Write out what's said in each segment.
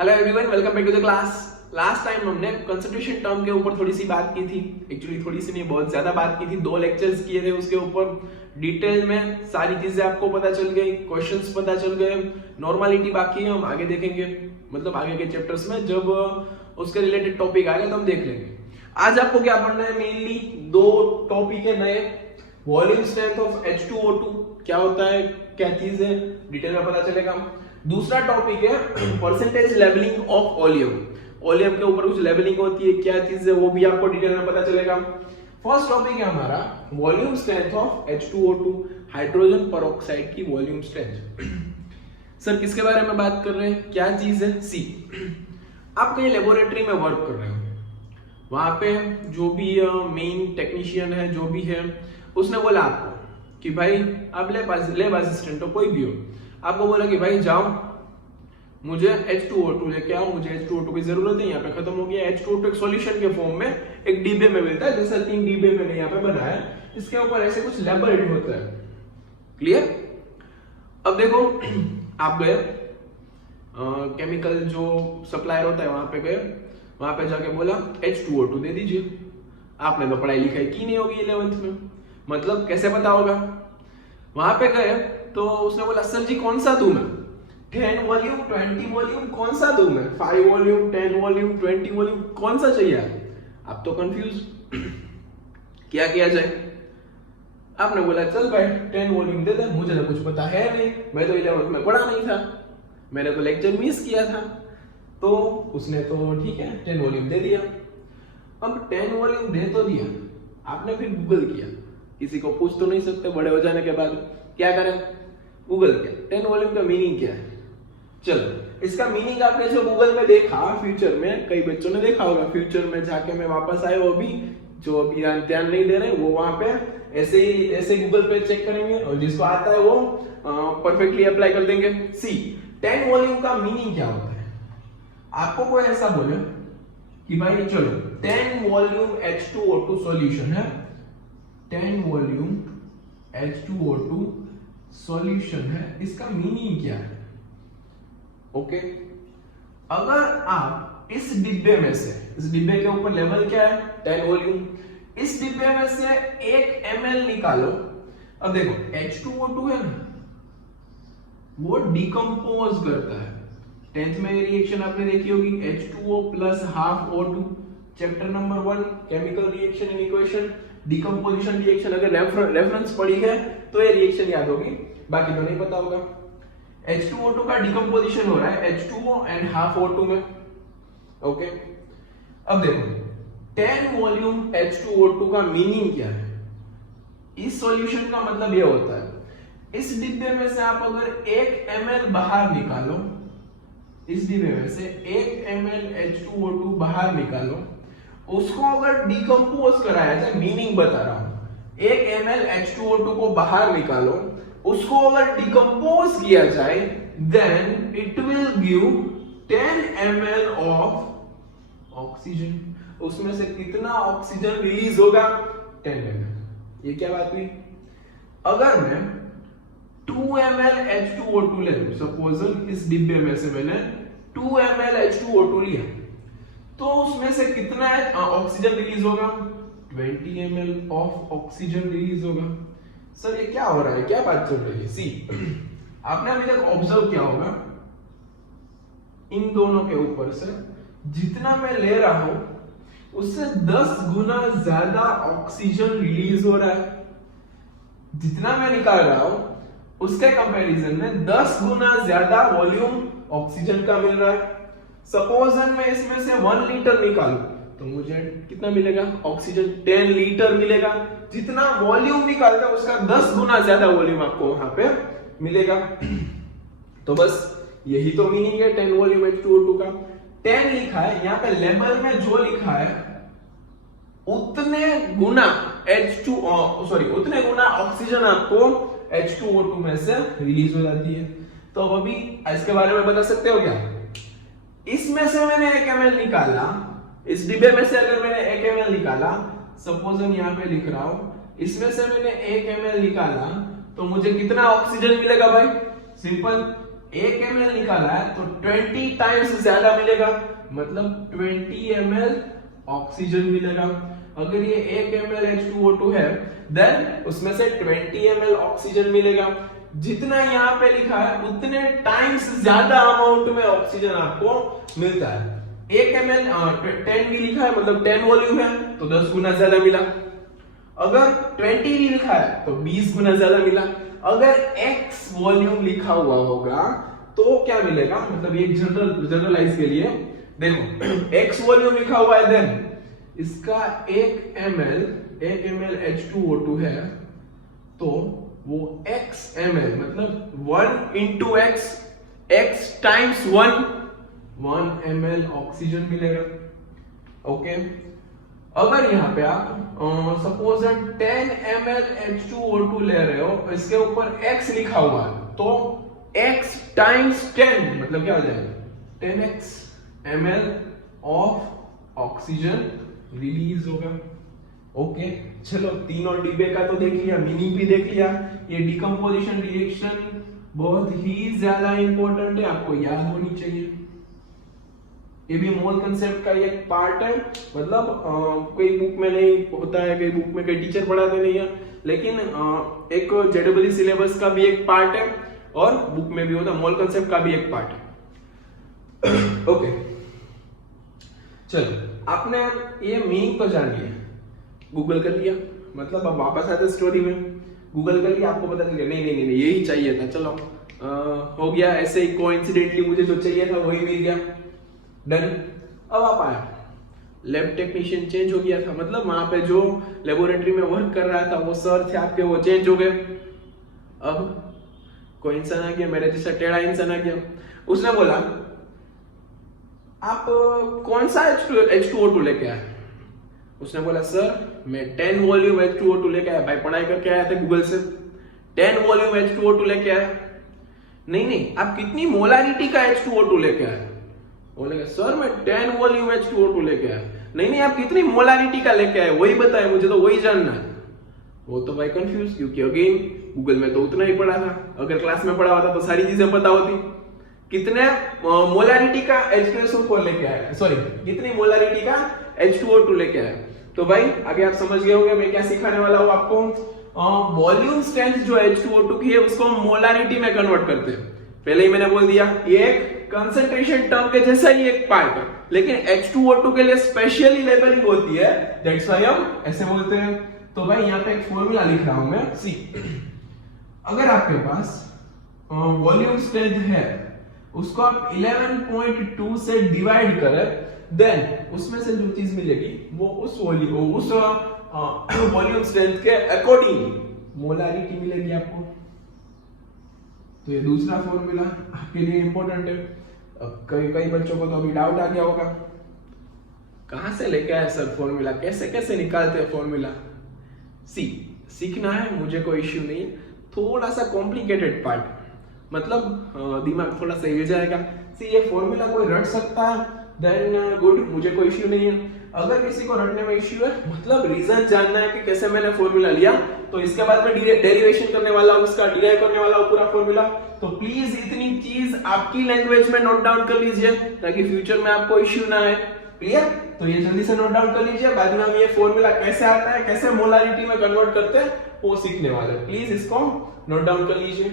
Hello everyone, welcome back to the class. Last time हमने concentration term के ऊपर थोड़ी सी बात की थी। एक्चुअली थोड़ी सी नहीं, बहुत ज्यादा बात की थी। 2 लेक्चर्स किए थे उसके ऊपर। डिटेल में सारी चीजें आपको पता चल गई, क्वेश्चंस पता चल गए। नॉर्मलिटी बाकी है, हम आगे देखेंगे, मतलब आगे के चैप्टर्स में जब उसके रिलेटेड टॉपिक आएगा तो हम देख लेंगे। आज आपको क्या पढ़ना है? मेनली 2 टॉपिक है नए। वॉल्यूम स्ट्रेंथ ऑफ H2O2 क्या होता है, क्या चीज है, डिटेल में पता चलेगा। दूसरा टॉपिक है percentage levelling of oleum. Oleum के ऊपर कुछ लेवलिंग होती है, क्या चीज है वो भी आपको डिटेल में पता चलेगा। फर्स्ट टॉपिक है हमारा volume strength of H2O2, hydrogen peroxide की वॉल्यूम स्ट्रेंथ। सर किसके बारे में बात कर रहे हैं, क्या चीज है? सी, आप कहीं लेबोरेटरी में वर्क कर रहे हो, वहां पे जो भी मेन टेक्नीशियन है, जो भी है, उसने बोला आपको कि भाई आप लैब असिस्टेंट हो, कोई भी हो, आपको बोला कि भाई जाओ मुझे H2O2 लेके आओ, मुझे H2O2 की जरूरत है, यहाँ पे खत्म हो गया। H2O2 एक सॉल्यूशन के फॉर्म में एक डिब्बे में मिलता है, जैसे 3 डिब्बे मैंने यहाँ पे बनाया है, इसके ऊपर ऐसे कुछ लेबल होता है। क्लियर? अब देखो, आप गए केमिकल जो सप्लायर होता है वहां पे गए, वहां पे जाके बोला H2O2 दे दीजिए। आपने तो पढ़ाई लिखाई की नहीं होगी 11th में, मतलब कैसे पता होगा? वहां पे गए तो उसने बोला सर जी कौन सा दूं मैं, 10 वॉल्यूम 20 वॉल्यूम कौन सा दूं मैं, 5 वॉल्यूम 10 वॉल्यूम 20 वॉल्यूम कौन सा चाहिए? आप तो कंफ्यूज, क्या किया जाए? आपने बोला चल भाई 10 वॉल्यूम दे दे। मुझे तो कुछ पता है नहीं, मैं तो 11th में पढ़ा नहीं था, मैंने तो लेक्चर मिस किया था। तो उसने तो ठीक है 10 वॉल्यूम दे दिया। अब 10 वॉल्यूम दे तो दिया, आपने फिर गूगल किया, किसी को पूछ तो नहीं सकते बड़े हो जाने के बाद, क्या करें? गूगल किया 10 वॉल्यूम का मीनिंग क्या है। चलो, इसका मीनिंग आपने जो गूगल में देखा, फ्यूचर में कई बच्चों ने देखा होगा, फ्यूचर में जाके मैं वापस आए, वो भी जो अभी ध्यान नहीं दे रहे वो वहां पे ऐसे गूगल पे चेक करेंगे, और जिसको आता है वो परफेक्टली अप्लाई कर देंगे। सी, 10 वॉल्यूम का मीनिंग क्या होता है? आपको कोई ऐसा बोले कि भाई चलो 10 वॉल्यूम H2O2 सॉल्यूशन है, 10 वॉल्यूम H2O2 सॉल्यूशन है, इसका मीनिंग क्या है? ओके, अगर आप इस डिब्बे में से, इस डिब्बे के ऊपर लेवल क्या है 10 वॉल्यूम, इस डिब्बे में से 1 ml निकालो। अब देखो H2O2 है ना, वो डिकम्पोज करता है। 10th में रिएक्शन आपने देखी होगी, H2O plus half O2, chapter number 1 chemical reaction in equation, decomposition reaction. अगर रेफरेंस पढ़ी है तो ये रिएक्शन याद होगी, बाकी तो नहीं पता होगा। H2O2 का डिकम्पोजिशन हो रहा है H2O एंड हाफ O2 में। ओके, अब देखो 10 वॉल्यूम H2O2 का मीनिंग क्या है? इस सॉल्यूशन का मतलब ये होता है, इस डिब्बे में से आप अगर 1 ml बाहर निकालो, इस डिब्बे में से 1 ml H2O2 बाहर निकालो, उसको अगर डिकम्पोज कराया जाए, मीनिंग बता रहा हूं, 1 ml H2O2 को बाहर निकालो, उसको अगर डिकम्पोज किया जाए, then it will give 10 ml of oxygen. उसमें से कितना ऑक्सीजन रिलीज होगा? 10 ml। ये क्या बात हुई? अगर मैं 2 ml H2O2 ले लूं, सपोज इस डिब्बे में से मैंने 2 ml H2O2 लिया, तो उसमें से कितना ऑक्सीजन रिलीज होगा? 20 ml ऑफ ऑक्सीजन रिलीज होगा। सर ये क्या हो रहा है, क्या बात चल रही है? सी, आपने अभी तक ऑब्जर्व किया होगा, इन दोनों के ऊपर से जितना मैं ले रहा हूं उससे 10 गुना ज्यादा ऑक्सीजन रिलीज हो रहा है। जितना मैं निकाल रहा हूं उसके कंपैरिजन में 10 गुना ज्यादा वॉल्यूम ऑक्सीजन का मिल रहा है। सपोज मैं इसमें से 1 लीटर निकालूं तो मुझे कितना मिलेगा? ऑक्सीजन 10 लीटर मिलेगा। जितना वॉल्यूम निकालता है उसका 10 गुना ज्यादा वॉल्यूम आपको वहां पे मिलेगा। तो बस यही तो मीनिंग है 10 वॉल्यूम H2O2 का। 10 लिखा है यहाँ पे, लेबल में जो लिखा है उतने गुना उतने गुना ऑक्सीजन आपको H2O2 में से रिलीज हो जाती है। तो अब अभी इसके बारे में बता सकते हो क्या? इसमें से मैंने 1 ml निकाला, इस डिब्बे में से अगर मैंने 1 ml निकाला, सपोज हम यहाँ पे लिख रहा हूं, इसमें से मैंने 1 ml निकाला, तो मुझे कितना ऑक्सीजन मिलेगा भाई? सिंपल, 1 ml निकाला है तो 20 टाइम्स ज्यादा मिलेगा, मतलब 20 ml ऑक्सीजन मिलेगा। अगर ये 1 ml H2O2 है देन उसमें से 20 ml ऑक्सीजन मिलेगा। जितना यहाँ पे लिखा है उतने टाइम्स ज्यादा अमाउंट में ऑक्सीजन आपको मिलता है। 1 ml 10 भी लिखा है मतलब 10 वॉल्यूम है तो 10 गुना ज्यादा मिला। अगर 20 भी लिखा है तो 20 गुना ज्यादा मिला। अगर x वॉल्यूम लिखा हुआ होगा तो क्या मिलेगा, मतलब ये जनरलाइज के लिए देखो x वॉल्यूम लिखा हुआ है देन इसका 1 ml H2O2 है तो वो x ml मतलब 1 into x times 1 ml oxygen मिलेगा। ओके, अगर यहाँ पे आप सपोज 10 ml H2O2 ले रहे हो, इसके ऊपर x लिखा हुआ है तो x टाइम्स 10 मतलब क्या हो जाएगा 10x ml of oxygen release होगा। ओके, चलो तीनों डिब्बे का तो देख लिया, मीनिंग भी देख लिया। ये डिकम्पोजिशन रिएक्शन बहुत ही ज्यादा इंपॉर्टेंट है, आपको याद होनी चाहिए। ये भी मोल कंसेप्ट का एक पार्ट है, मतलब कोई बुक में नहीं होता है, कई बुक में कई टीचर पढ़ाते नहीं है, लेकिन एक जेडब्ल्यू सिलेबस का भी एक पार्ट है और बुक में भी होता है, मोल कंसेप्ट का भी एक पार्ट है। ओके, चलो आपने ये मीनिंग तो जान लिया, गूगल कर लिया, मतलब अब वापस आते स्टोरी में। गूगल कर लिया, आपको पता चल गया नहीं नहीं नहीं यही चाहिए था, चलो हो गया, ऐसे ही कोइंसिडेंटली मुझे जो चाहिए था वही मिल गया, डन। अब आप आया, लैब टेक्नीशियन चेंज हो गया था, मतलब वहां पे जो लेबोरेटरी में वर्क कर रहा था वो सर थे आपके, वो चेंज हो गए। अब कोई इंसान आ गया, मेरे जैसा टेढ़ा इंसान आ गया, उसने बोला आप कौन सा H2O2 लेके आए? उसने बोला सर मैं 10 वॉल्यूम H2O2 लेके आया। भाई पढ़ाई करके आया था गूगल से, 10 वॉल्यूम H2O2 लेके आया। नहीं नहीं, आप कितनी मोलारिटी का H2O2 लेके आए? बोलेगा सर मैं 10 वॉल्यूम H2O2 लेके आया। नहीं नहीं, आप कितनी मोलारिटी का लेके आए वही बताए, मुझे तो वही जानना है। वो तो भाई कंफ्यूज, क्योंकि अगेन गूगल में तो उतना ही पढ़ा था, अगर क्लास में पढ़ा होता तो सारी चीजें पता होती। कितने मोलारिटी का H2SO4 लेके आया, सॉरी कितनी मोलारिटी का H2O2 लेके आया। तो भाई आगे आप समझ गए होंगे मैं क्या सिखाने वाला हूं आपको। वॉल्यूम स्ट्रेंथ जो H2O2 की है उसको हम मोलारिटी में कन्वर्ट करते हैं। पहले ही मैंने बोल दिया ये एक कंसंट्रेशन टर्म के जैसा ही एक पार्ट है, लेकिन H2O2 के लिए स्पेशली लेबलिंग होती है, दैट्स व्हाई हम ऐसे बोलते हैं। तो भाई यहाँ पे एक फॉर्मूला लिख रहा हूं मैं, सी अगर आपके पास वॉल्यूम स्ट्रेंथ है उसको आप 11.2 से डिवाइड करें, देन उसमें से जो चीज मिलेगी वो उस वॉल्यूम स्ट्रेंथ के अकॉर्डिंग मोलारिटी मिलेगी आपको। तो ये दूसरा फॉर्मूला आपके लिए इंपॉर्टेंट है। अब कई बच्चों को तो अभी डाउट आ गया होगा, कहां से लेके आए सर फॉर्मूला, कैसे कैसे निकालते हैं फॉर्मूला। सीखना है, मुझे कोई इश्यू नहीं है, थोड़ा सा कॉम्प्लिकेटेड पार्ट, मतलब दिमाग थोड़ा सा हिल जाएगा। ये फॉर्मूला कोई रट सकता है देन गुड, मुझे कोई इश्यू नहीं है। अगर किसी को रटने में इश्यू है, मतलब रीजन जानना है कि कैसे मैंने फॉर्मूला लिया, तो इसके बाद मैं डेरिवेशन करने वाला हूं, उसका डिराइव करने वाला हूं पूरा फॉर्मूला। तो प्लीज इतनी चीज आपकी लैंग्वेज में नोट डाउन कर लीजिए ताकि फ्यूचर में आपको इश्यू ना आए। क्लियर? तो ये जल्दी से नोट डाउन कर लीजिए, बाद में हम ये फॉर्मूला कैसे आता है, कैसे मोलारिटी में कन्वर्ट करते हैं वो सीखने वाले। प्लीज इसको नोट डाउन कर लीजिए।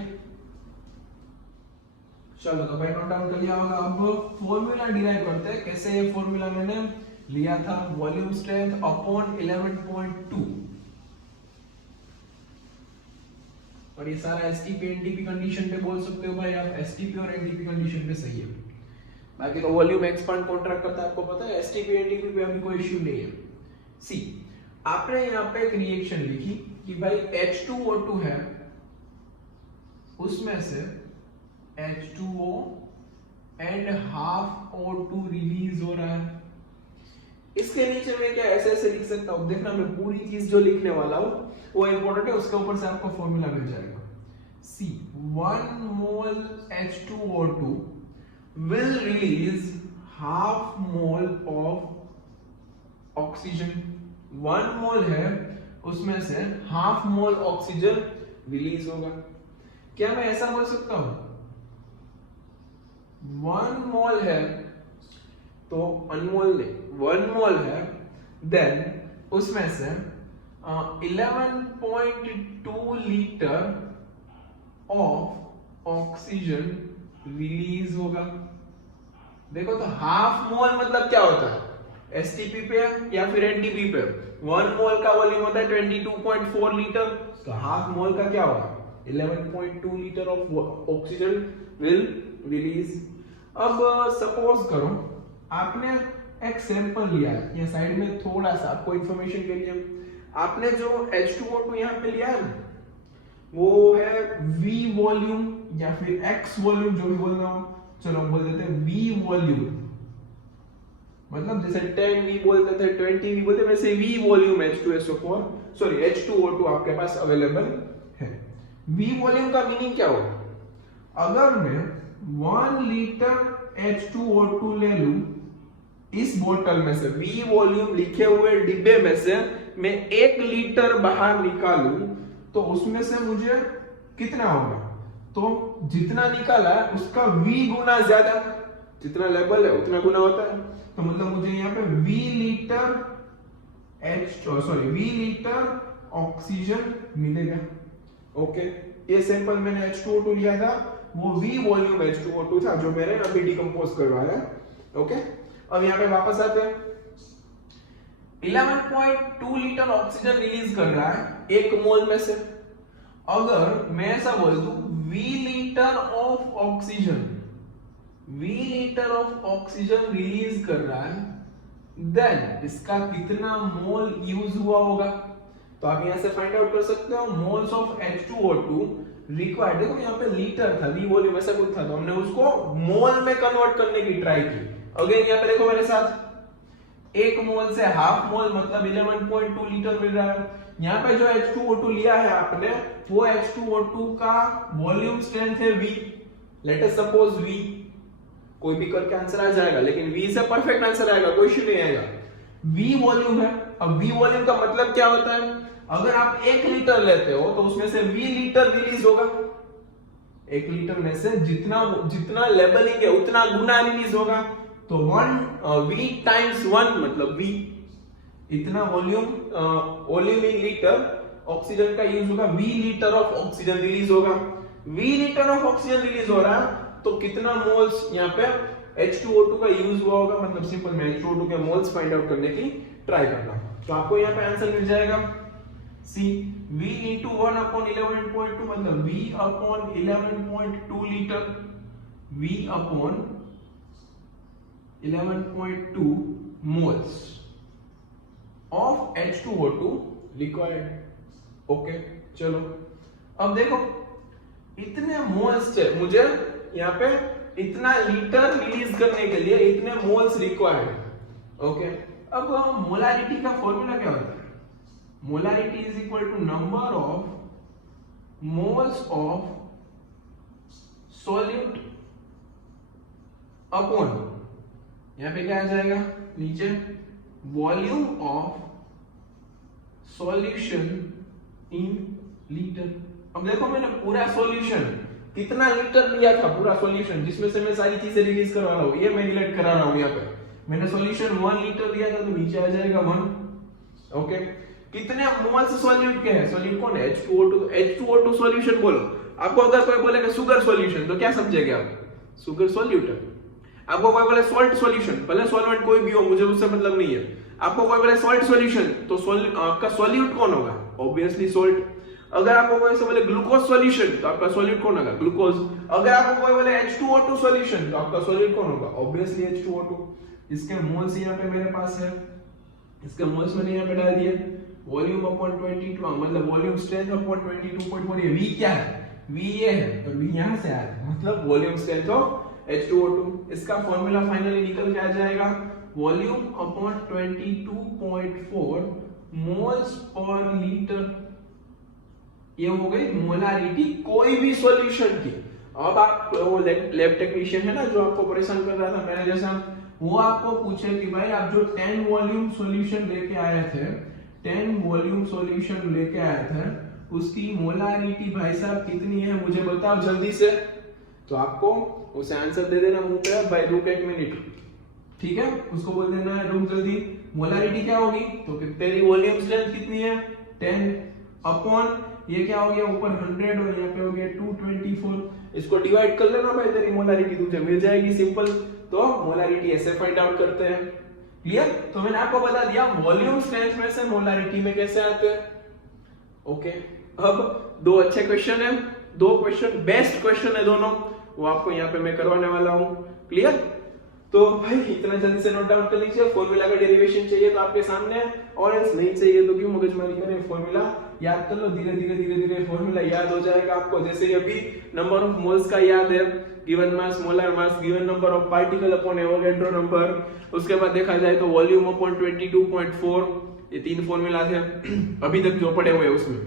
चलो तो भाई नोट डाउन कर लिया होगा। अब फॉर्मूला डिराइव करते हैं, कैसे ये फॉर्मूला मैंने लिया था, वॉल्यूम स्ट्रेंथ अपॉन 11.2, और ये सारा एसटीपी एनटीपी कंडीशन पे बोल सकते हो भाई आप, एसटीपी और एनटीपी कंडीशन पे सही है। बाकी तो वॉल्यूम एक्सपांड कॉन्ट्रैक्ट करता है, आपको पता है, एसटीपी एनटीपी पे अभी कोई इश्यू नहीं है। सी आपने यहाँ पे एक रिएक्शन लिखी कि भाई H2O2 है, उसमें से H2O and half O2 release हो रहा है। इसके नीचे में क्या ऐसे ऐसे लिख सकता हूं, देखना मैं पूरी चीज जो लिखने वाला हूं वो इंपॉर्टेंट है, उसके ऊपर से आपको फॉर्मूला मिल जाएगा। सी 1 मोल H2O2 will release half mole of oxygen। 1 मोल है उसमें से हाफ मोल ऑक्सीजन रिलीज होगा। क्या मैं ऐसा बोल सकता हूं 1 मोल है तो अनमोल नहीं 1 मोल है, देन उसमें से 11.2 लीटर ऑफ ऑक्सीजन रिलीज होगा। देखो तो हाफ मोल मतलब क्या होता है, एसटीपी पे या फिर एनटीपी पे 1 मोल का वॉल्यूम होता है 22.4 लीटर, तो हाफ मोल का क्या होगा 11.2 litre of oxygen will release. अब सपोज करो आपने एक सैंपल लिया है, ये साइड में थोड़ा सा आपको इंफॉर्मेशन के लिए, आपने जो H2O2 यहाँ पे लिया है वो है V वॉल्यूम या फिर X वॉल्यूम, जो भी बोलना हो, चलो बोल देते हैं V वॉल्यूम, मतलब जैसे 10V बोलते थे 20V बोलते थे, वैसे V volume H2SO4 sorry H2O2 आपके पास अवेलेबल है। V वॉल्यूम का मीनिंग क्या होगा, अगर मैं 1 लीटर H2O2 ले लूं इस बोतल में से, V वॉल्यूम लिखे हुए डिब्बे में से मैं 1 लीटर बाहर निकालूं तो उसमें से मुझे कितना होगा, तो जितना निकाला है उसका V गुना ज्यादा, जितना लेवल है उतना गुना होता है, तो मतलब मुझे यहाँ पे V लीटर ऑक्सीजन मिलेगा। ओके, ये सैंपल मैंने H2O2 लिया था, वो V वॉल्यूम H2O2 था जो मैंने अभी डिकम्पोज करवाया। ओके, अब यहाँ पे वापस आते हैं, 11.2 लीटर ऑक्सीजन रिलीज कर रहा है 1 मोल में से। अगर मैं ऐसा बोल दूं V litre of oxygen release कर रहा है, देन इसका कितना मोल यूज हुआ होगा, तो आप यहां से फाइंड आउट कर सकते हो मोल्स ऑफ H2O2 रिक्वायर्ड। देखो यहाँ पे लीटर था, V वॉल्यूम ऐसा कुछ था, तो हमने उसको मोल में कन्वर्ट करने की ट्राई की। अगेन यहाँ पे देखो मेरे साथ, 1 मोल से हाफ मोल मतलब 11.2 लीटर मिल रहा है। यहाँ पे जो H2O2 लिया है आपने, वो H2O2 का वॉल्यूम स्ट्रेंथ है V, let us suppose V, कोई भी करके आंसर आ जाएगा, लेकिन V से परफेक्ट आंसर आएगा, कोई इश्यू नहीं आएगा। V वॉल्यूम है, अब V वॉल्यूम का मतलब क्या होता है, अगर आप 1 लीटर लेते हो तो उसमें से V लीटर रिलीज होगा, 1 लीटर में से जितना लेवलिंग है उतना गुना रिलीज होगा, तो 1 V टाइम्स 1 मतलब V, इतना वॉल्यूम इन लीटर ऑक्सीजन का यूज होगा, V litre of oxygen release होगा। V litre of oxygen release हो रहा है तो कितना मोल्स यहाँ पे H2O2 का यूज हुआ होगा, मतलब सिंपल में H2O2 के मोल्स फाइंड आउट करने की ट्राई करना। तो आपको यहाँ पे आंसर मिल जाएगा C, V into 1/11.2 मतलब V upon 11.2 litre, V upon 11.2 moles of H2O2 required। Okay, चलो अब देखो इतने मोल्स से मुझे यहाँ पे इतना लीटर रिलीज करने के लिए इतने मोल्स रिक्वायर्ड। ओके, अब मोलारिटी का फॉर्मूला क्या होता है, molarity is equal to number of moles of solute upon, यहाँ पे क्या आ जाएगा नीचे, volume of solution in litre. अब देखो मैंने पूरा सॉल्यूशन कितना लीटर लिया था, पूरा सॉल्यूशन जिसमें से मैं सारी चीजें रिलीज करवा रहा हूँ, ये मैं रिलेट करा रहा हूँ। यहाँ पे मैंने सॉल्यूशन 1 लीटर दिया था तो नीचे आ जाएगा 1। ओके, कितने मोल्स सॉल्यूट के हैं, सॉल्यूट कौन है H2O2, H2O2 सॉल्यूशन बोलो। आपको अगर कोई बोलेगा शुगर सॉल्यूशन तो क्या समझेंगे आप, शुगर सॉल्यूट है। आपको कोई बोले सॉल्ट सॉल्यूशन, भले सॉल्वेंट कोई भी हो मुझे उससे मतलब नहीं है, आपको कोई बोले सॉल्ट सॉल्यूशन तो आपका सॉल्यूट कौन होगा, ऑब्वियसली सॉल्ट। अगर आपको कोई से बोले ग्लूकोज सॉल्यूशन तो आपका सॉल्यूट कौन होगा, ग्लूकोज। अगर आपको कोई बोले H2O2 सॉल्यूशन तो आपका सॉल्यूट कौन होगा, ऑब्वियसली H2O2। इसके मोल्स यहाँ पे मेरे पास है, इसके मोल्स मैंने यहाँ पे डाल दिए, वॉल्यूम अपॉन 22 मतलब वॉल्यूम स्ट्रेंथ अपॉन 22.4, ये V क्या है, V ये है और V यहाँ से आ रहा है, मतलब वॉल्यूम स्ट्रेंथ ऑफ H2O2। इसका फॉर्मूला फाइनली निकल के आ जाएगा volume upon 22.4 moles per litre. ये हो गई मोलारिटी कोई भी सॉल्यूशन की। अब आप वो लैब टेक्नीशियन है ना जो आपको परेशान कर रहा था मेरे जैसा, वो आपको पूछे कि भाई आप जो 10 वॉल्यूम सॉल्यूशन लेके आए थे, 10 वॉल्यूम सॉल्यूशन लेके आए थे, उसकी मोलारिटी भाई साहब कितनी है मुझे बताओ जल्दी से। तो आपको उसे आंसर दे देना मुंह पे बाय रुक 1 मिनट, ठीक है। उसको बोल देना है रुक जल्दी। मोलारिटी क्या होगी, तो तेरी वॉल्यूम स्ट्रेंथ कितनी है 10 अपॉन ये क्या हो गया ऊपर 100 और यहाँ पे हो गया 224, इसको डिवाइड कर लेना भाई, तेरी मोलारिटी तुझे मिल जाएगी सिंपल। तो मोलारिटी ऐसे फाइंड आउट करते हैं, क्लियर। तो मैंने आपको बता दिया वॉल्यूम स्ट्रेंथ में से मोलारिटी में कैसे आते हैं, ओके। अब दो अच्छे क्वेश्चन है, दो क्वेश्चन बेस्ट क्वेश्चन है दोनों, वो आपको यहाँ पे मैं करवाने वाला हूँ, क्लियर। तो भाई इतना जल्दी से नोट डाउन कर लीजिए। फॉर्मूला का डेरिवेशन चाहिए तो आपके सामने है, और एल्स नहीं चाहिए तो क्यों मगजमारी करें, फॉर्मूला याद कर लो, धीरे धीरे फॉर्मूला याद हो जाएगा आपको। जैसे अभी नंबर ऑफ मोल्स का याद है, given mass molar mass given number of particle upon Avogadro number. उसके बाद देखा जाए तो वॉल्यूम अपॉन 22.4, ये 3 फॉर्मूला थे अभी तक जो पढ़े हुए उसमें।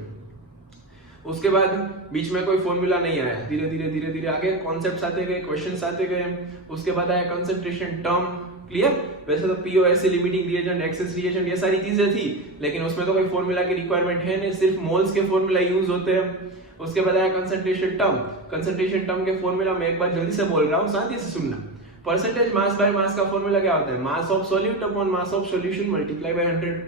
उसके बाद बीच में कोई फॉर्मूला नहीं आया, धीरे धीरे आगे कॉन्सेप्ट्स आते गए, क्वेश्चंस आते गए। उसके बाद आया कंसंट्रेशन टर्म, क्लियर। वैसे तो पीओएससी लिमिटिंग रिएजेंट एक्सेस रिएजेंट ये सारी चीजें थी, लेकिन उसमें तो कोई फॉर्मूला की रिक्वायरमेंट है नहीं, सिर्फ मोल्स के फॉर्मूला यूज होते हैं। उसके बाद आया कंसंट्रेशन टर्म। कंसंट्रेशन टर्म के फॉर्मूला में एक बार जल्दी से बोल रहा हूँ, शांति से सुनना। परसेंटेज मास बाय मास का फॉर्मूला क्या होता है, mass of solute upon mass of solution multiply by 100।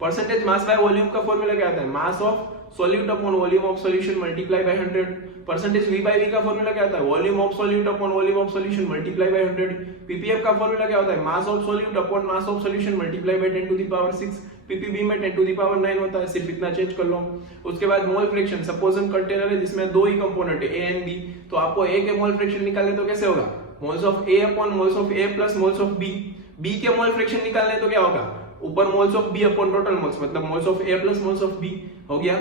Percentage mass by volume का फॉर्मूला क्या होता है, mass of solute upon volume of solution multiply by 100। Percentage V by V का formula क्या होता है, volume of solute upon volume of solution multiply by 100। PPM का formula क्या होता है, mass of solute upon mass of solution multiply by 10 to the power 6। PPB में 10 to the power 9 होता है, सिर्फ इतना चेंज कर लो। उसके बाद मोल फ्रैक्शन, सपोज हम कंटेनर है जिसमें दो ही कंपोनेंट है A एंड B, तो आपको A के मोल फ्रैक्शन निकालने तो कैसे होगा, moles of A upon moles of A plus moles of B। B के मोल फ्रैक्शन निकालने तो क्या होगा, ऊपर moles of B upon total moles, मतलब moles of A plus moles of B हो गया।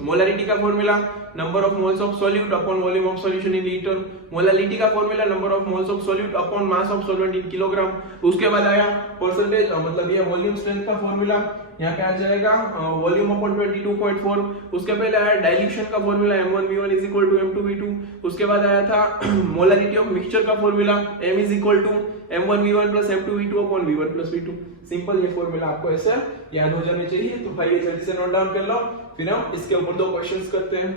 मोलारिटी का formula number of moles of solute upon volume of solution in litre. Molarity का formula number of moles of solute upon mass of solvent in kilogram. उसके बाद आया percentage, मतलब ये volume strength का फॉर्मूला, यहाँ पे आ जाएगा वॉल्यूम अपॉन 22.4। उसके पहले आया डाइल्यूशन का formula M1V1 is equal to M2V2। उसके बाद आया था मोलारिटी ऑफ मिक्सचर का formula M is equal to M1V1 plus M2V2 upon V1 plus V2। Simple ये फॉर्मूला आपको ऐसा याद हो जाने चाहिए। तो भाई ये जल्दी से नोट डाउन कर लो, फिर हम इसके ऊपर दो क्वेश्चंस करते हैं।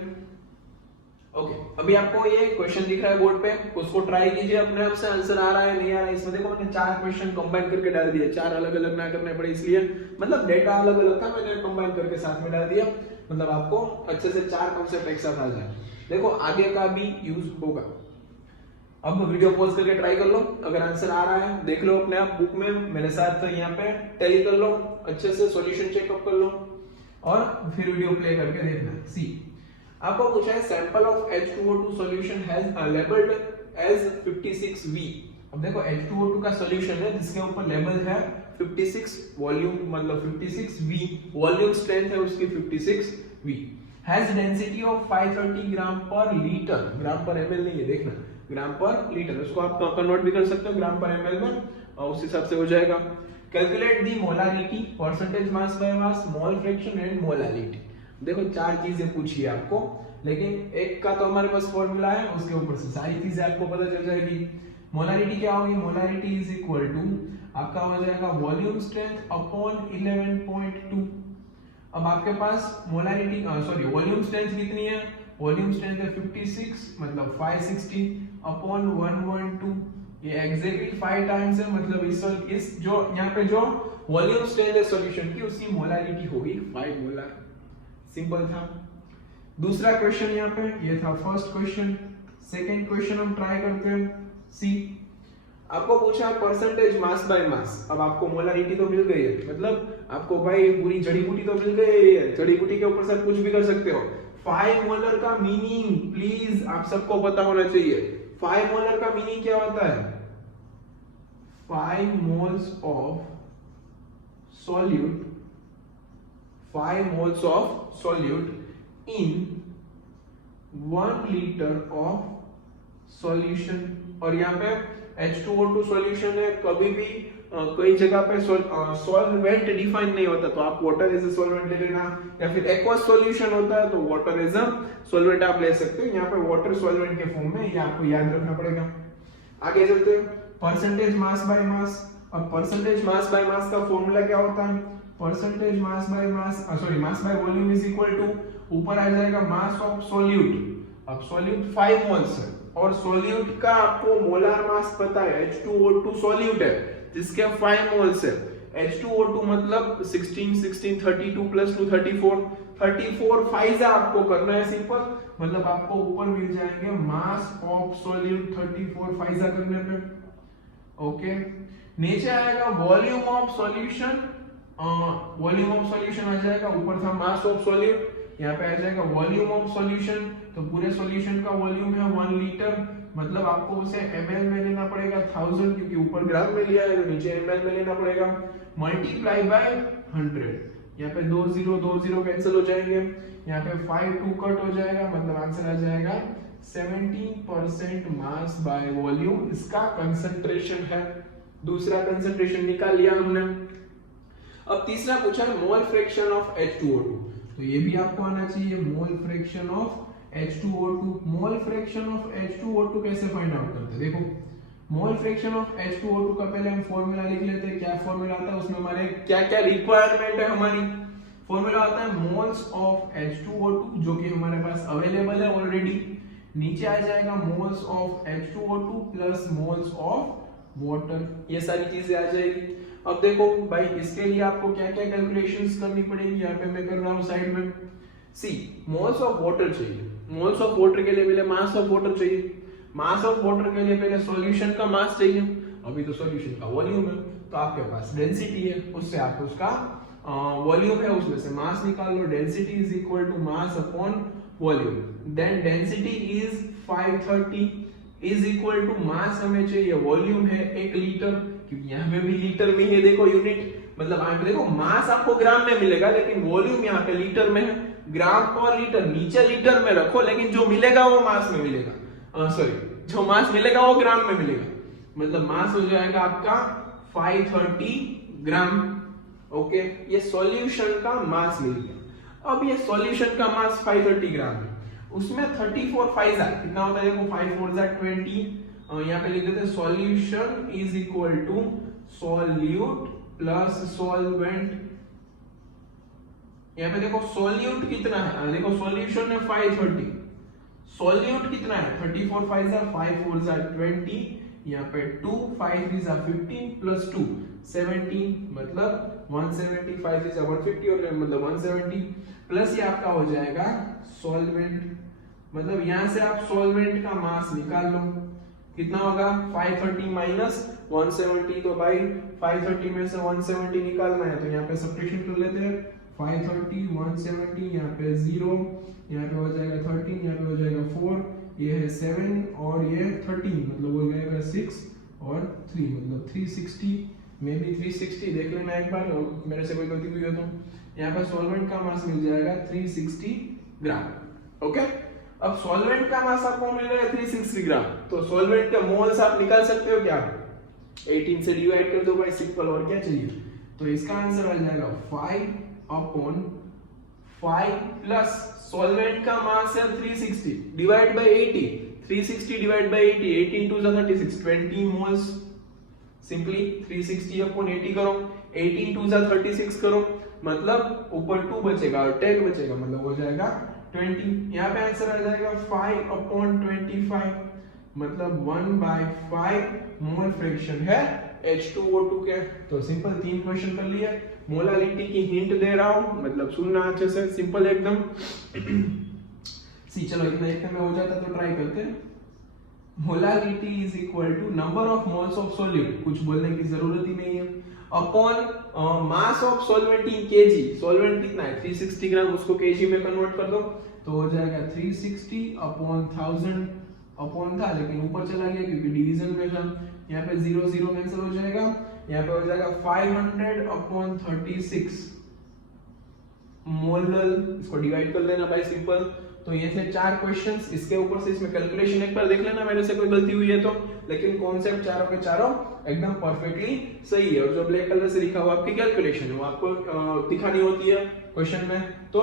ओके, अभी आपको ये क्वेश्चन दिख रहा है बोर्ड पे, उसको ट्राई कीजिए अपने आप से, आंसर आ रहा है नहीं आ रहा है। इसमें देखो मैंने 4 क्वेश्चन कंबाइन करके डाल दिए, 4 अलग अलग ना करने पड़े इसलिए, मतलब डेटा अलग अलग था, मैंने कंबाइन करके साथ में डाल दिया, मतलब आपको अच्छे से 4 कॉन्सेप्ट एक साथ आ जाए। देखो आगे का भी यूज होगा। अब वीडियो पॉज करके ट्राई कर लो, अगर आंसर आ रहा है देख लो अपने आप बुक में, मेरे साथ यहाँ पे टैली कर लो, अच्छे से सॉल्यूशन चेकअप कर लो और फिर वीडियो प्ले करके देखना। सी आपको पूछा है sample of H2O2 solution has labelled as 56V। अब देखो H2O2 का सॉल्यूशन है जिसके ऊपर लेबल है 56, वॉल्यूम मतलब 56V, वॉल्यूम स्ट्रेंथ है उसकी 56V, हैज डेंसिटी ऑफ 530 ग्राम पर लीटर, ग्राम पर ml नहीं है, देखना ग्राम पर लीटर, उसको आप कन्वर्ट भी कर सकते हो ग्राम पर ml में, और उस हिसाब से हो जाएगा। Calculate the molarity, percentage mass by mass, mole fraction and molarity. देखो 4 चीजें पूछी है आपको, लेकिन एक का तो हमारे पास फॉर्मूला है, उसके ऊपर से सारी चीजें आपको पता चल जाएगी। मोलारिटी क्या होगी, मोलारिटी इज इक्वल टू आपका हो जाएगा वॉल्यूम स्ट्रेंथ अपॉन 11.2। अब आपके पास मोलारिटी सॉरी वॉल्यूम स्ट्रेंथ कितनी है, वॉल्यूम स्ट्रेंथ है 56, मतलब 560 अपॉन 112, ये एग्जैक्टली 5 टाइम्स है, मतलब इस जो यहाँ पे जो वॉल्यूम स्ट्रेंथ है सॉल्यूशन की उसकी मोलारिटी होगी 5 मोलर। सिंपल था। दूसरा क्वेश्चन यहाँ पे ये था फर्स्ट क्वेश्चन। सेकंड क्वेश्चन हम ट्राई करते हैं। सी आपको पूछा परसेंटेज मास बाय मास। अब आपको मोलारिटी तो मिल गई है, मतलब आपको भाई पूरी जड़ी बूटी तो मिल गई है, जड़ी बूटी के ऊपर से कुछ भी कर सकते हो। 5 मोलर का मीनिंग प्लीज आप सबको पता होना चाहिए। 5 मोलर का मीनिंग क्या होता है, 5 moles of solute, 5 moles of solute in 1 liter of solution। और यहाँ पे H2O2 solution है, कभी भी कई जगह पे सॉल्वेंट डिफाइन नहीं होता, तो आप वाटर एज ए सॉल्वेंट ले लेना, या फिर एक्वस सॉल्यूशन होता है तो वाटर एज अ सॉल्वेंट आप ले सकते हो। यहाँ पे वाटर सॉल्वेंट के फॉर्म में, ये आपको याद रखना पड़ेगा। आगे चलते हैं, परसेंटेज मास बाय मास। अब परसेंटेज मास बाय मास का फॉर्मूला क्या होता है, percentage mass by mass sorry mass by volume is equal to, ऊपर आ जाएगा मास ऑफ सॉल्यूट। अब सॉल्यूट 5 मोल्स है, और सॉल्यूट का आपको मोलार मास पता है, H2O2 सॉल्यूट है जिसके 5 मोल्स है। H2O2 मतलब 16 16 32 प्लस 2 34 फाइजा आपको करना है सिंपल, मतलब आपको ऊपर मिल जाएंगे मास ऑफ सॉल्यूट 34 फाइजा करने पे। ओके, नीचे आएगा volume of solution, volume of solution आ जाएगा, ऊपर था मास ऑफ सॉल्यूट, यहाँ पे आ जाएगा वॉल्यूम ऑफ सॉल्यूशन। तो पूरे सॉल्यूशन का वॉल्यूम है 1 लीटर, मतलब आपको उसे ml में लेना पड़ेगा 1000, क्योंकि ऊपर ग्राम में लिया है तो नीचे ml में लेना पड़ेगा, मल्टीप्लाई बाय 100। यहाँ पे 2 0 कैंसिल हो जाएंगे, यहाँ पे 5 2 कट हो जाएगा, मतलब आंसर आ जाएगा 17% मास बाय वॉल्यूम इसका कंसंट्रेशन है। दूसरा कंसंट्रेशन निकाल लिया हमने। अब तीसरा पूछा है मोल फ्रैक्शन ऑफ H2O2, तो ये भी आपको आना चाहिए, mole fraction of H2O2। Mole fraction of H2O2 कैसे फाइंड आउट करते हैं, देखो मोल फ्रैक्शन ऑफ H2O2 का पहले हम फॉर्मूला लिख लेते हैं। क्या फॉर्मूला आता है, उसमें हमारे क्या क्या रिक्वायरमेंट है हमारी। फॉर्मूला आता है मोल्स ऑफ H2O2 जो कि हमारे पास अवेलेबल है ऑलरेडी, नीचे आ जाएगा moles of H2O2 plus moles of water, ये सारी चीजें आ जाएगी। अब देखो भाई इसके लिए आपको क्या क्या कैलकुलेशंस करनी पड़ेगी, यहाँ पे मैं कर रहा हूँ साइड में। सी मोल्स ऑफ वाटर चाहिए, मोल्स ऑफ वाटर के लिए पहले मास ऑफ वाटर चाहिए, मास ऑफ वाटर के लिए पहले सॉल्यूशन का मास चाहिए, अभी तो सॉल्यूशन का वॉल्यूम है, तो आपके पास डेंसिटी है, उससे आप उसका वॉल्यूम है उसमें से मास निकाल लो। Density is equal to mass upon volume, then density is 530 is equal to mass हमें चाहिए, वॉल्यूम है 1 लीटर, क्योंकि यहाँ पे भी लीटर में है, देखो यूनिट, मतलब आप देखो मास आपको ग्राम में मिलेगा लेकिन वॉल्यूम यहाँ पे लीटर में है। ग्राम और लीटर नीचे लीटर में रखो, लेकिन जो मिलेगा वो मास में मिलेगा, सॉरी जो मास मिलेगा वो ग्राम में मिलेगा, मतलब मास हो जाएगा आपका 530 ग्राम। ओके, ये सॉल्यूशन का मास मिल गया। अब ये सॉल्यूशन का मास 530 ग्राम है, उसमें 34 फाइजा कितना होता है, देखो 5 4 जा 20, यहाँ पे लिख देते हैं solution is equal to solute plus solvent. यहाँ पे देखो सॉल्यूट कितना है, देखो सॉल्यूशन है 530, सॉल्यूट कितना है 34 5 जा 5 4 जा 20, यहाँ पे 2 5 3 जा 15 प्लस 2 17, मतलब 175 3 जा 150 और मतलब 170 प्लस ये आपका हो जाएगा सॉल्वेंट, मतलब यहां से आप सॉल्वेंट का मास निकाल लो, कितना होगा 530 माइनस 170, तो भाई 530 में से 170 निकालना है तो यहाँ पे सब्ट्रैक्शन कर लेते हैं, 530 170, यहाँ पे 0, यहाँ पे हो जाएगा 13, यहाँ पे हो जाएगा 4, ये है 7 और ये 13, मतलब हो जाएगा 6 और 3, मतलब 360, मे बी 360 देख लेना एक बार, और मेरे से कोई गलती हुई हो तो यहाँ पे सॉल्वेंट का मास मिल जाएगा 360 ग्राम। ओके, अब सॉल्वेंट का मास आपको मिल रहा है 360 ग्राम, तो सॉल्वेंट के मोल्स आप निकाल सकते हो क्या, 18 से डिवाइड कर दो भाई, सिंपल, और क्या चाहिए, तो इसका आंसर आ जाएगा 5/5 प्लस सॉल्वेंट का मास है 360 divide by 80, 360 divide by 80, 18 2 36, 20 moles, simply 360/80 करो, 18 2 36 करो, मतलब ऊपर 2 बचेगा और 10 बचेगा, मतलब हो जाएगा 20। यहाँ पे आंसर आ जाएगा 5/25, मतलब 1/5 मोल फ्रैक्शन है H2O2 के। तो सिंपल 3 क्वेश्चन कर लिए, मोलालिटी की हिंट दे रहा हूं, मतलब सुनना अच्छे से, सिंपल एकदम। सी चलो इतना एक में हो जाता तो ट्राई करते हैं। Molality is equal to number of moles of solute, कुछ बोलने की जरूरत ही नहीं है, upon mass of solvent in KG, solvent कितना है 360 ग्राम, उसको केजी में कन्वर्ट कर दो तो हो जाएगा 360/1000, अपॉन था लेकिन ऊपर चला गया क्योंकि डिवीजन में था, यहाँ पे 0 0 कैंसिल हो जाएगा, यहाँ पे हो जाएगा 500/36 मोलल, इसको डिवाइड कर लेना भाई सिंपल। तो ये थे 4 क्वेश्चंस, इसके ऊपर से इसमें कैलकुलेशन एक बार देख लेना मेरे से कोई गलती हुई है तो, लेकिन कॉन्सेप्ट चारों के चारों एकदम परफेक्टली सही है, और जो ब्लैक कलर से लिखा हुआ आपकी कैलकुलेशन है वो आपको दिखानी होती है क्वेश्चन में। तो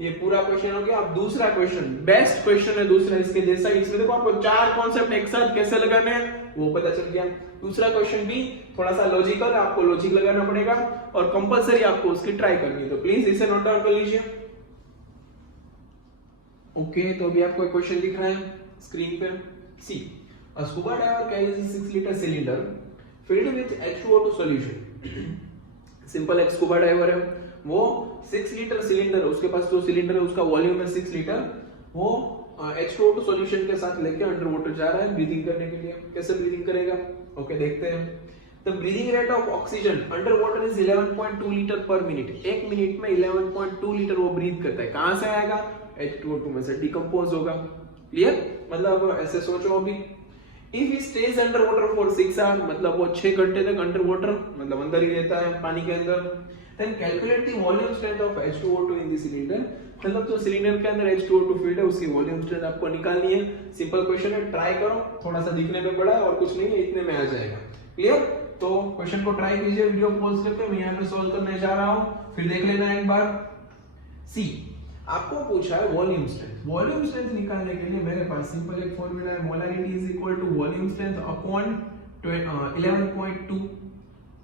ये पूरा क्वेश्चन हो गया। अब दूसरा क्वेश्चन, बेस्ट क्वेश्चन है दूसरा इसके जैसा, इसमें देखो आपको 4 कॉन्सेप्ट एक साथ कैसे लगाने हैं वो पता चल गया। दूसरा क्वेश्चन भी थोड़ा सा लॉजिकल, आपको लॉजिक लगाना पड़ेगा और कंपलसरी आपको उसकी ट्राई करनी है, तो प्लीज इसे नोट डाउन कर लीजिए। ओके, तो अभी आपको एक क्वेश्चन दिख रहा है स्क्रीन पे, सी a scuba diver carries a 6 liter cylinder filled with H2O2 solution. Simple एक स्कूबा डाइवर है, वो 6 लीटर सिलेंडर, उसके पास जो सिलेंडर है उसका वॉल्यूम है 6 लीटर, वो H2O2 सॉल्यूशन के साथ लेके अंडर वाटर जा रहा है ब्रीदिंग करने के लिए। कैसे ब्रीदिंग करेगा? ओके देखते हैं। The breathing rate of oxygen under water is 11.2 litre पर मिनट। एक मिनट में 11.2 लीटर वो ब्रीथ करता है। कहां से आएगा? H2O2 में से डिकम्पोज होगा। क्लियर? मतलब ऐसे सोचो अभी, if he stays under water for 6 hour, मतलब वो 6 घंटे तक अंडर वाटर, मतलब अंदर ही रहता है पानी के अंदर, then calculate the volume strength of H2O2 in the cylinder. मतलब जो सिलेंडर के अंदर H2O2 फील्ड है उसकी वॉल्यूम स्ट्रेंथ आपको निकालनी है। सिंपल क्वेश्चन है, ट्राई करो, थोड़ा सा दिखने में बड़ा है और कुछ नहीं है, इतने में आ जाएगा। क्लियर? तो क्वेश्चन को ट्राई कीजिए, वीडियो पॉज करके मैं यहाँ पे सॉल्व करने जा रहा हूँ, फिर देख लेना एक बार। सी आपको पूछा है वॉल्यूम स्ट्रेंथ। वॉल्यूम स्ट्रेंथ निकालने के लिए मेरे पास सिंपल एक फॉर्मूला है, molarity is equal to volume strength upon 11.2।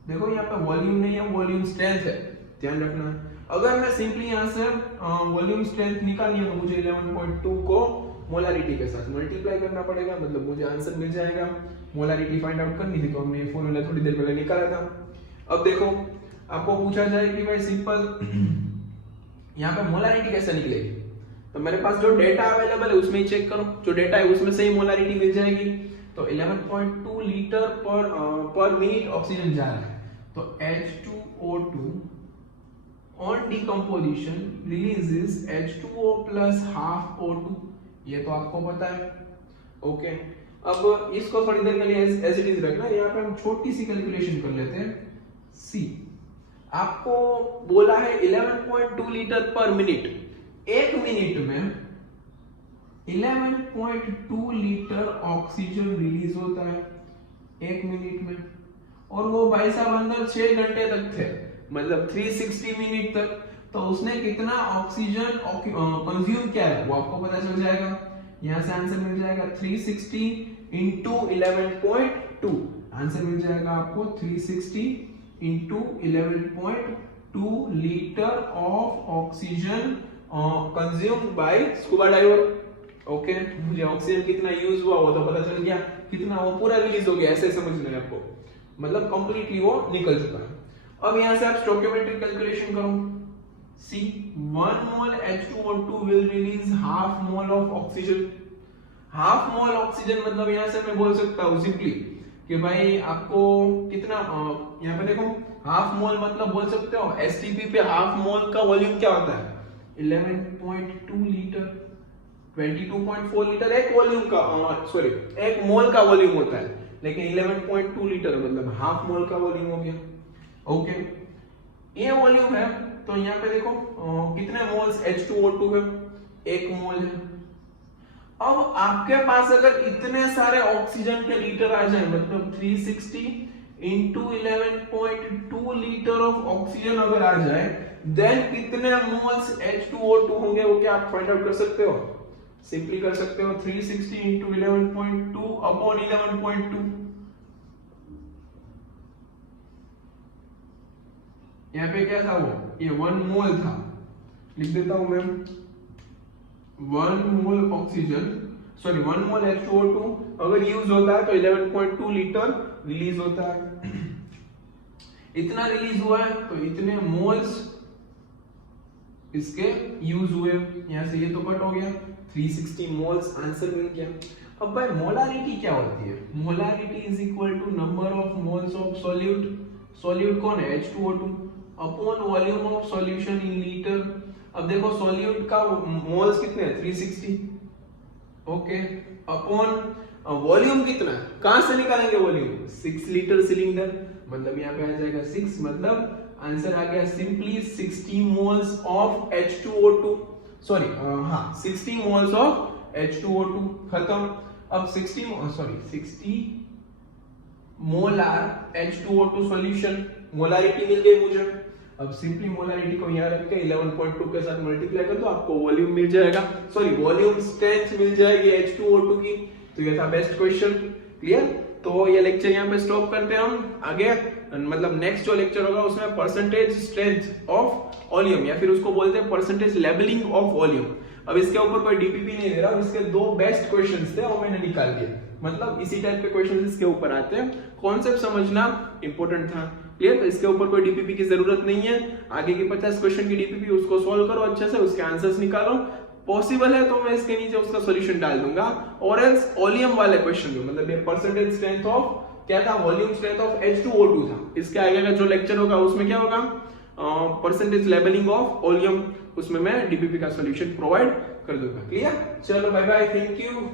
देखो यहाँ पे वॉल्यूम नहीं है, वॉल्यूम स्ट्रेंथ है, ध्यान रखना। अगर मैं सिंपली यहाँ से वॉल्यूम स्ट्रेंथ निकालनी है तो मुझे 11.2 को मोलारिटी के साथ मल्टीप्लाई करना पड़ेगा, मतलब मुझे आंसर मिल जाएगा। मोलारिटी फाइंड आउट करनी थी तो हमने ये फॉर्मूला थोड़ी देर पहले निकाला था। अब देखो आपको पूछा जाए कि भाई सिंपल यहाँ पे मोलारिटी कैसे निकलेगी, तो मेरे पास जो डेटा अवेलेबल है उसमें ही चेक करो, जो डेटा है उसमें से ही मोलारिटी मिल जाएगी। तो 11.2 लीटर पर मिनट ऑक्सीजन जा रहा है, तो H2O2 on decomposition releases H2O plus half O2, ये तो आपको पता है। ओके, अब इसको थोड़ी देर के लिए एज इट इज रखना। यहाँ पे हम छोटी सी कैलकुलेशन कर लेते हैं। सी आपको बोला है 11.2 लीटर पर मिनट, एक मिनट में 11.2 लीटर ऑक्सीजन रिलीज होता है एक मिनट में, और वो भाई साहब अंदर 6 घंटे तक थे, मतलब 360 मिनट तक। तो उसने कितना ऑक्सीजन कंज्यूम किया है वो आपको पता चल जाएगा। यहां से आंसर मिल जाएगा 360 इंटू 11.2, आंसर मिल जाएगा आपको 360 into 11.2 litre of oxygen consumed by scuba diver. Okay, मुझे ऑक्सीजन कितना यूज हुआ वो तो पता चल गया, कितना वो पूरा रिलीज हो गया, ऐसे समझना है आपको, मतलब कंप्लीटली वो निकल चुका है। अब यहां से आप स्टोइकियोमेट्रिक कैलकुलेशन करो। सी 1 मोल H2O2 will release half mole of oxygen। Half mole oxygen मतलब यहां से मैं बोल सकता हूं सिंपली कि भाई आपको कितना, यहाँ पे देखो हाफ मोल मतलब बोल सकते हो एसटीपी पे हाफ मोल का वॉल्यूम क्या होता है 11.2 लीटर, 22.4 लीटर एक वॉल्यूम का सॉरी एक मोल का वॉल्यूम होता है, लेकिन 11.2 लीटर मतलब हाफ मोल का वॉल्यूम हो गया। ओके, ये वॉल्यूम है, तो यहाँ पे देखो कितने मोल्स H2O2 है, एक मोल है। अब आपके पास अगर इतने सारे ऑक्सीजन के लीटर आ जाए, मतलब 360 इंटू 11.2 लीटर ऑफ ऑक्सीजन अगर आ जाए, देन कितने मोल्स H2O2 होंगे वो क्या आप फाइंड आउट कर सकते हो? सिंपली कर सकते हो 360 इंटू 11.2 अपॉन 11.2। यहाँ पे क्या था वो, ये 1 मोल था, लिख देता हूं मैं 1 मोल ऑक्सीजन सॉरी 1 मोल H2O2 अगर यूज होता है तो 11.2 लीटर रिलीज होता है। इतना रिलीज हुआ है तो इतने मोल्स इसके यूज हुए, यहां से ये तो कट हो गया, 360 मोल्स आंसर मिल गया। अब भाई मोलारिटी क्या होती है? Molarity is equal to number of moles of solute, solute कौन है H2O2, upon volume of solution in litre. अब देखो सॉल्यूट का मोल्स कितने हैं 360, ओके, अपॉन वॉल्यूम कितना है, कहां से निकालेंगे वॉल्यूम 6 लीटर सिलेंडर, मतलब यहाँ पे आ जाएगा 6, मतलब आंसर आ गया simply 60 moles of H2O2 sorry हाँ 60 मोल्स ऑफ H2O2 खत्म। अब 60 मोलार H2O2 सॉल्यूशन, मोलारिटी मिल गई मुझे। अब सिंपली मोलारिटी को यहाँ रख के 11.2 के साथ मल्टीप्लाई कर दो, आपको वॉल्यूम मिल जाएगा, सॉरी वॉल्यूम स्ट्रेंथ मिल जाएगी H2O2 की। तो ये था बेस्ट क्वेश्चन। क्लियर? तो ये लेक्चर यहाँ पे स्टॉप करते हैं हम, आगे मतलब नेक्स्ट जो लेक्चर होगा उसमें परसेंटेज स्ट्रेंथ ऑफ वॉल्यूम या फिर उसको बोलते हैं परसेंटेज लेवलिंग ऑफ वॉल्यूम। अब इसके ऊपर कोई डीपीपी नहीं दे रहा, इसके 2 बेस्ट क्वेश्चंस थे और मैंने निकाल दिए। मतलब इसी टाइप के क्वेश्चन इसके ऊपर आते हैं। कॉन्सेप्ट समझना इंपॉर्टेंट था। क्लियर? तो इसके ऊपर कोई डीपीपी की जरूरत नहीं है। आगे की 50 क्वेश्चन की डीपीपी उसको सॉल्व करो अच्छे से, उसके आंसर्स निकालो। पॉसिबल है तो मैं इसके नीचे उसका सॉल्यूशन डाल दूंगा, और एल्स वॉल्यूम वाले क्वेश्चन में, मतलब ये परसेंटेज स्ट्रेंथ ऑफ क्या था, वॉल्यूम स्ट्रेंथ ऑफ H2O2 था। इसके आगे का जो लेक्चर होगा उसमें क्या होगा, परसेंटेज लेवलिंग ऑफ वॉल्यूम, उसमें मैं डीपीपी का सॉल्यूशन प्रोवाइड कर दूंगा। क्लियर? चलो बाय बाय, थैंक यू।